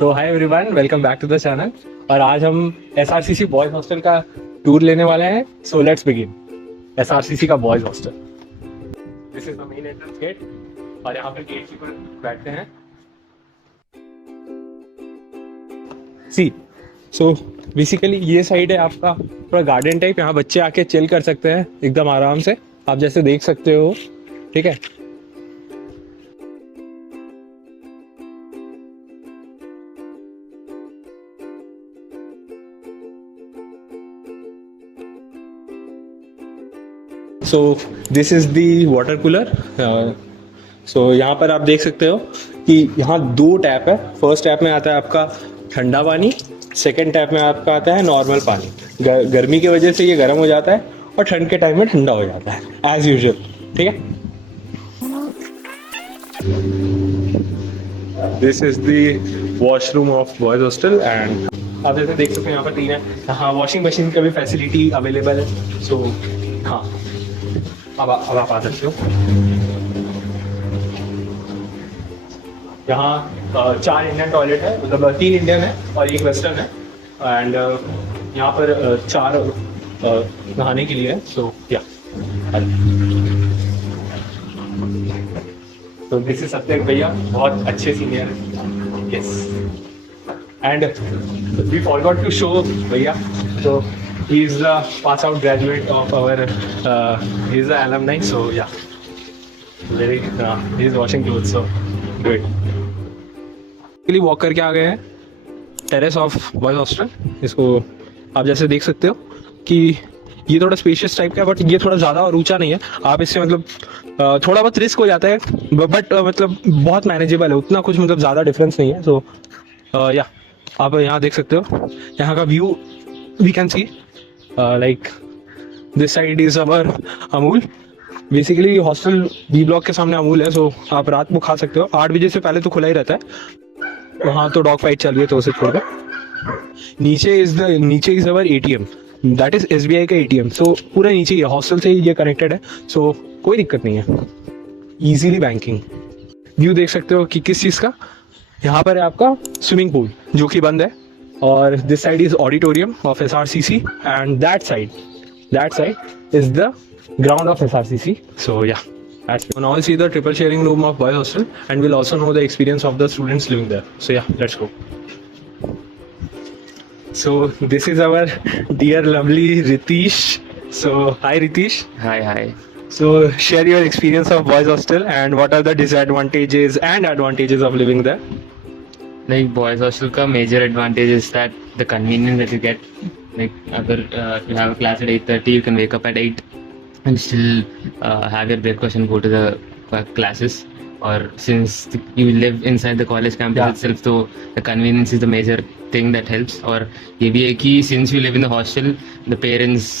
So hi everyone, welcome back to the channel. और आज हम एसआरसीसी बॉयज हॉस्टल का टूर लेने वाले हैं। So let's begin. एसआरसीसी का boys hostel, this is the main entrance gate. और यहाँ पर गेट कीपर बैठते हैं। सी सो बेसिकली ये साइड है आपका पूरा गार्डन टाइप। यहाँ बच्चे आके चिल कर सकते हैं एकदम आराम से, आप जैसे देख सकते हो। ठीक है, so this is the water cooler. So यहाँ पर आप देख सकते हो कि यहाँ दो टैप है। फर्स्ट टैप में आता है आपका ठंडा पानी, सेकेंड टैप में आपका आता है नॉर्मल पानी। गर्मी की वजह से ये गर्म हो जाता है और ठंड के टाइम में ठंडा हो जाता है एज यूजुअल। ठीक है, this is the washroom of boys hostel. And आप जैसे देख सकते हैं यहाँ पर तीन है। हाँ, वॉशिंग मशीन का भी फैसिलिटी अवेलेबल है। सो हाँ, अब आप आ सकते हो। यहाँ 4 इंडियन टॉयलेट है, मतलब 3 इंडियन है और एक वेस्टर्न है। एंड यहाँ पर 4 नहाने के लिए है। सो या तो दिस इज सत्य भैया, बहुत अच्छे सीनियर है। Yes, and we forgot to show भैया। तो he is the pass out graduate of our he is the alumni, so yeah, very he is washing clothes, so good. Actually walk करके आ गए हैं टेरेस ऑफ बॉयज हॉस्टल। इसको आप जैसे देख सकते हो कि ये थोड़ा स्पेशियस टाइप का है, बट ये थोड़ा ज़्यादा और ऊंचा नहीं है। आप इससे मतलब थोड़ा बहुत रिस्क हो जाता है, बट मतलब बहुत मैनेजेबल है, उतना कुछ मतलब ज़्यादा डिफरेंस नहीं है। सो या आप यहाँ देख सकते हो यहाँ का व्यू। We can see like this side is our Amul. Basically hostel B block के सामने अमूल है। सो आप रात को खा सकते हो, 8 बजे से पहले तो खुला ही रहता है। वहाँ तो डॉग फाइट चल रही है तो उसे छोड़ कर नीचे is our ATM, that is SBI का ATM। सो पूरा नीचे ही है, हॉस्टल से ही ये कनेक्टेड है। सो कोई दिक्कत नहीं है, इजीली बैंकिंग। व्यू देख सकते हो कि किस चीज़ का। यहाँ पर है आपका स्विमिंग पूल जो कि बंद है, और this side is auditorium of SRCC, and that side is the ground of SRCC. So yeah, now we'll see the triple sharing room of boys hostel, and we'll also know the experience of the students living there. So yeah, let's go. So this is our dear lovely Ritish. So hi Ritish. Hi. So share your experience of boys hostel and what are the disadvantages and advantages of living there. Like boys hostel का major advantage is that the convenience that you get. Like अगर if you have a class at 8:30, you can wake up at 8 and still have your breakfast and go to the classes. Or since you live inside the college campus itself, so the convenience is the major thing that helps. और ये भी है कि since you live in the hostel, the parents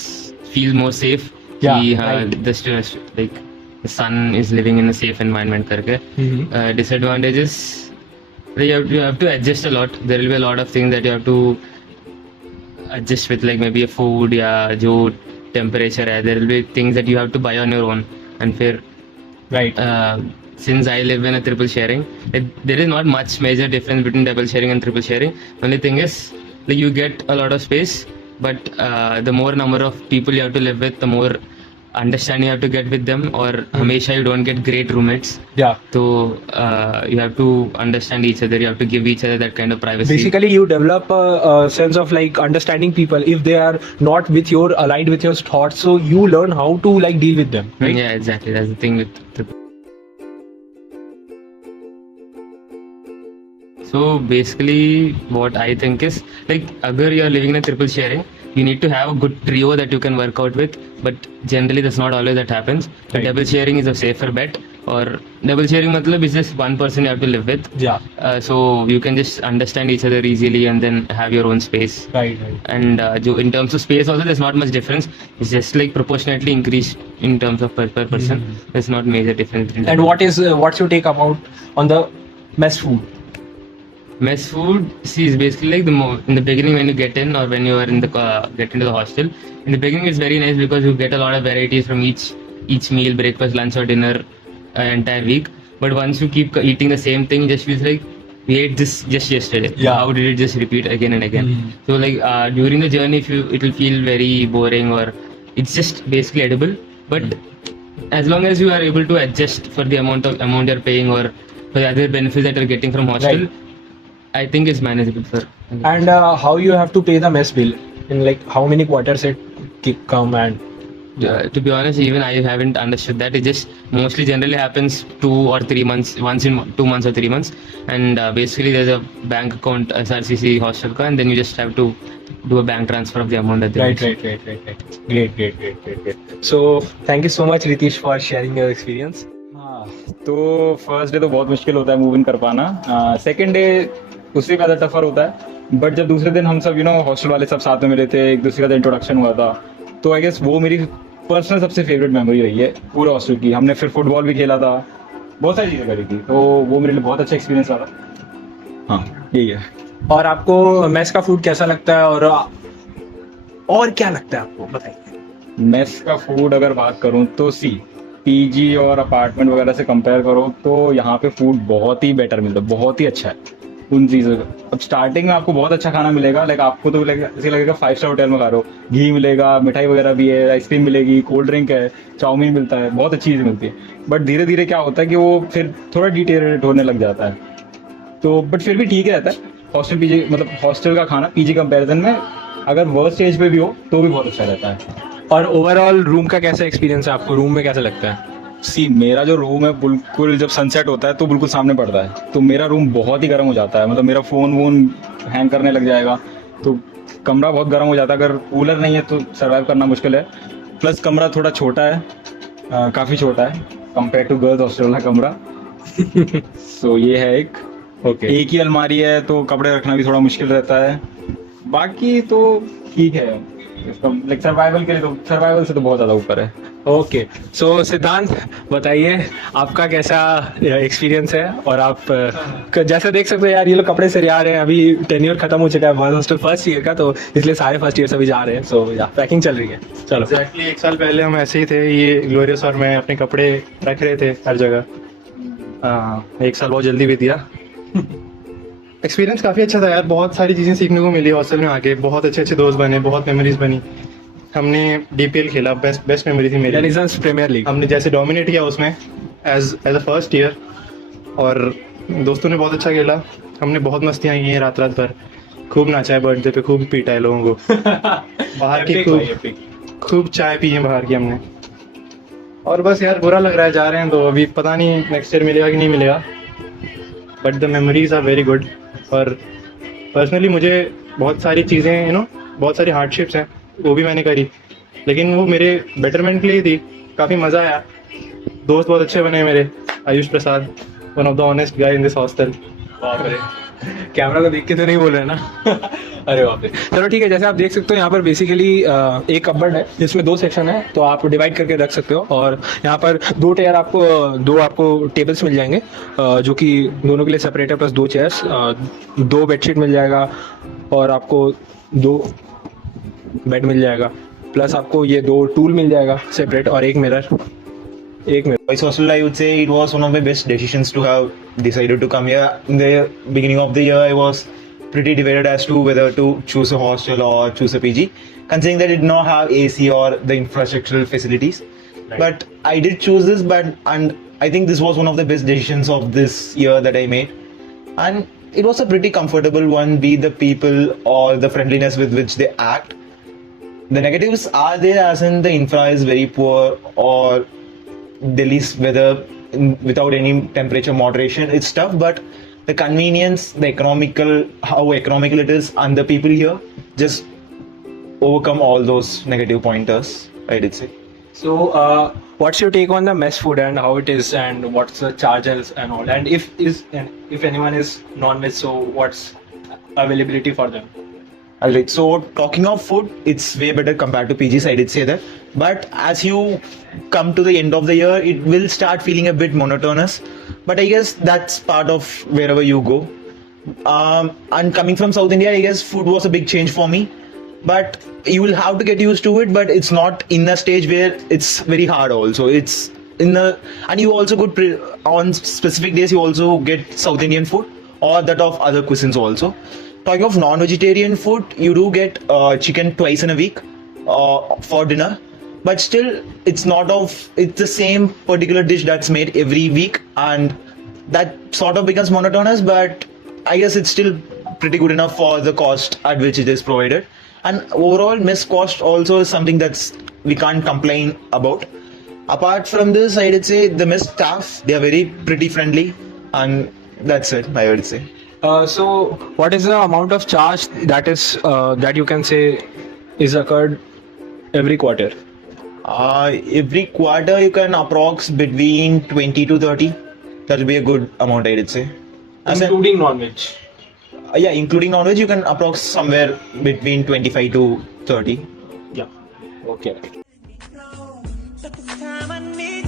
feel more safe. कि like the son is living in a safe environment करके. Disadvantages, you have to adjust a lot. There will be a lot of things that you have to adjust with, like maybe a food या जो temperature है. There will be things that you have to buy on your own. And फिर since I live in a triple sharing, there is not much major difference between double sharing and triple sharing. Only thing is like you get a lot of space, but the more number of people you have to live with, the more understanding you have to get with them. or हमेशा you don't get great roommates. So you have to understand each other, you have to give each other that kind of privacy. Basically you develop a sense of like understanding people if they are not with your aligned with your thoughts, so you learn how to like deal with them, right? Yeah, exactly, that's the thing with triple. So basically what I think is like अगर you are living in a triple sharing, you need to have a good trio that you can work out with, but generally that's not always that happens. Right. Double sharing is a safer bet. Or double sharing मतलब is just one person you have to live with. So you can just understand each other easily and then have your own space. Right. And in terms of space also there's not much difference. It's just like proportionately increased in terms of per person. There's not major difference. And what's your take about on the mess food? Mess food, see, is basically like in the beginning when you get in, or when you are in the get into the hostel. In the beginning, it's very nice because you get a lot of varieties from each meal, breakfast, lunch, or dinner, entire week. But once you keep eating the same thing, it just feels like we ate this just yesterday. Yeah. How did it just repeat again and again? So like during the journey, if you it will feel very boring or it's just basically edible. But as long as you are able to adjust for the amount you're paying or for the other benefits that you're getting from hostel, Right. I think it's manageable for. And how you have to pay the mess bill? In like how many quarters it come and To be honest, even I haven't understood that. It just mostly generally happens 2 or 3 months, once in 2 months or 3 months, and basically there's a bank account, SRCC hostel ka, and then you just have to do a bank transfer of the amount that they right. want. Great. So thank you so much, Ritesh, for sharing your experience. हाँ, तो first day तो बहुत मुश्किल होता है move in कर पाना. Second day उससे ज़्यादा टफर होता है. बट जब दूसरे दिन हम सब हॉस्टल वाले सब साथ में मिले थे, एक दूसरे का इंट्रोडक्शन हुआ था, तो आई गेस वो मेरी पर्सनल सबसे फेवरेट मेमोरी रही है पूरे हॉस्टल की. हमने फिर फुटबॉल भी खेला था, बहुत सारी चीज़ें करी थी, तो वो मेरे लिए बहुत अच्छा एक्सपीरियंस रहा. हाँ, यही है. और आपको मेस का फूड कैसा लगता है और क्या लगता है आपको, बताइए. मेस का फूड अगर बात करूं तो पीजी और अपार्टमेंट वगैरह से कंपेयर करो तो यहाँ पे फूड बहुत ही बेटर मिलता है, बहुत ही अच्छा है उन चीज़ों का. अब स्टार्टिंग में आपको बहुत अच्छा खाना मिलेगा, लाइक आपको तो ऐसे लगेगा 5 स्टार होटल में खा रहे हो. घी मिलेगा, मिठाई वगैरह भी है, आइसक्रीम मिलेगी, कोल्ड ड्रिंक है, चाउमीन मिलता है, बहुत अच्छी चीज़ मिलती है. बट धीरे धीरे क्या होता है कि वो फिर थोड़ा डिटेरियोरेट होने लग जाता है. तो बट फिर भी ठीक रहता है. हॉस्टल पीजी मतलब हॉस्टल का खाना पीजी कंपैरिजन में अगर वर्स्ट स्टेज पे भी हो तो भी बहुत अच्छा रहता है. और ओवरऑल रूम का कैसा एक्सपीरियंस है आपको, रूम में कैसा लगता है? मेरा जो रूम है बिल्कुल जब सनसेट होता है तो बिल्कुल सामने पड़ता है, तो मेरा रूम बहुत ही गर्म हो जाता है. मतलब मेरा फ़ोन वोन हैंग करने लग जाएगा, तो कमरा बहुत गर्म हो जाता है. अगर कूलर नहीं है तो सर्वाइव करना मुश्किल है. प्लस कमरा थोड़ा छोटा है, काफ़ी छोटा है कंपेयर टू गर्ल्स हॉस्टल वाला कमरा. सो ये है एक ही अलमारी है, तो कपड़े रखना भी थोड़ा मुश्किल रहता है. बाकी तो ठीक है, लाइक सर्वाइवल के लिए तो सर्वाइवल से तो बहुत ज़्यादा ऊपर है. ओके. सो सिद्धांत, बताइए आपका कैसा एक्सपीरियंस है. और आप जैसे देख सकते हो यार, ये लोग कपड़े से आ रहे हैं. अभी टेन्योर खत्म हो चुका है बॉयज हॉस्टल फर्स्ट ईयर का, तो इसलिए सारे फर्स्ट ईयर से अभी जा रहे हैं. सो पैकिंग चल रही है. चलो. एग्जैक्टली 1 साल पहले हम ऐसे ही थे. ये ग्लोरियस और मैं अपने कपड़े रख रहे थे हर जगह. 1 साल बहुत जल्दी बीत गया. एक्सपीरियंस काफ़ी अच्छा था यार. बहुत सारी चीज़ें सीखने को मिली हॉस्टल में आके. बहुत अच्छे दोस्त बने, बहुत मेमोरीज बनी. हमने DPL खेला, बेस्ट मेमोरी थी मेरी. डेनिसंस प्रीमियर लीग हमने जैसे डोमिनेट किया उसमें एज अ फर्स्ट ईयर, और दोस्तों ने बहुत अच्छा खेला. हमने बहुत मस्तियाँ की हैं रात भर. खूब नाचा है बर्थडे पे, खूब पीटा है लोगों को. बाहर की खूब चाय पी है बाहर की हमने. और बस यार बुरा लग रहा है, जा रहे हैं तो अभी पता नहीं नेक्स्ट ईयर मिलेगा कि नहीं मिलेगा. But the memories are very good. और पर्सनली मुझे बहुत सारी चीज़ें बहुत सारी हार्डशिप्स हैं, वो भी मैंने करी, लेकिन वो मेरे बेटरमेंट के लिए थी. काफ़ी मज़ा आया. दोस्त बहुत अच्छे बने मेरे. Ayush Prasad, one of the honest guy in this hostel. Camera को देख के तो नहीं बोल रहे ना. अरे बाप रे. चलो ठीक है. जैसे आप देख सकते हो यहाँ पर बेसिकली एक कबर्ड है जिसमें 2 सेक्शन है, तो आप डिवाइड करके रख सकते हो. और यहाँ पर 2 आपको टेबल्स मिल जाएंगे, जो कि दोनों के लिए सेपरेट है, प्लस 2 चेयर्स, 2 बेडशीट मिल जाएगा, और आपको 2 बेड मिल जाएगा, प्लस आपको ये 2 टूल मिल जाएगा सेपरेट, और एक mirror. Boys Hostel, I would say it was one of my best decisions to have decided to come here. In the beginning of the year, I was pretty divided as to whether to choose a hostel or choose a PG, considering that it did not have AC or the infrastructural facilities. Right. But I did choose this, and I think this was one of the best decisions of this year that I made. And it was a pretty comfortable one, be the people or the friendliness with which they act. The negatives are there, as in the infra is very poor, or Delhi's weather without any temperature moderation, it's tough. But the convenience, how economical it is, and the people here just overcome all those negative pointers, I did say. So, what's your take on the mess food and how it is, and what's the charges and all? And if anyone is non-veg, so what's availability for them? Alright, so talking of food, it's way better compared to PGs, I did say that. But as you come to the end of the year, it will start feeling a bit monotonous. But I guess that's part of wherever you go. And coming from South India, I guess food was a big change for me. But you will have to get used to it, but it's not in a stage where it's very hard also. And you also on specific days, you also get South Indian food. or that of other cuisines also. Talking of non-vegetarian food, you do get chicken twice in a week for dinner, but still it's the same particular dish that's made every week, and that sort of becomes monotonous, but I guess it's still pretty good enough for the cost at which it is provided. And overall mess cost also is something that's we can't complain about. Apart from this, I would say the mess staff, they are very pretty friendly, and that's it, I would say. So, what is the amount of charge that is that you can say is occurred every quarter? Every quarter you can approx between 20 to 30. That will be a good amount, I would say. And then- Including non-veg. yeah, including non-veg, you can approx somewhere between 25 to 30. Yeah. Okay. But this time I need